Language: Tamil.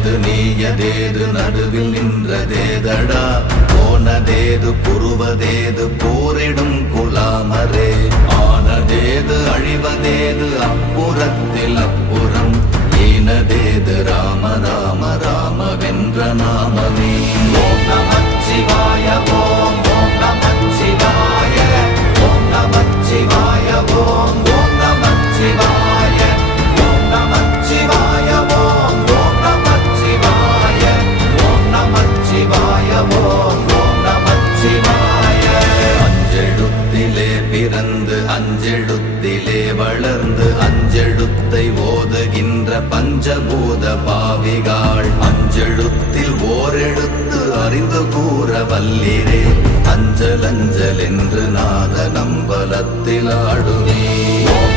ஆயது நீயதேது நடுவில் நின்றதேதடா போனதேது புருவதேது போரிடும் குலாமரே ஆனதேது அழிவதேது அப்புறத்தில் அப்புறம் ஈனதேது ராம ராம ராம வென்ற நாமமே ஓம் நமச்சிவாய ஓம் ஓம் நமச்சிவாய ஓம் நமச்சிவாய ஓம் ஓம் நமச்சிவாய ஓம் நமச்சிவாய ஓம் ஓம் நமச்சிவாய ஓம் நமச்சிவாய ஓம் ஓம் நமச்சிவாய அஞ்செழுத்திலே பிறந்து அஞ்செழுத்திலே வளர்ந்து அஞ்செழுத்தை ஓதுகின்ற பஞ்சபூத பாவிகாள் அஞ்செழுத்தில் ஓரெழுத்து அறிந்து கூற வல்லிரே அஞ்சல் அஞ்சல் என்று நாத நம்பலத்தில் ஆடுவே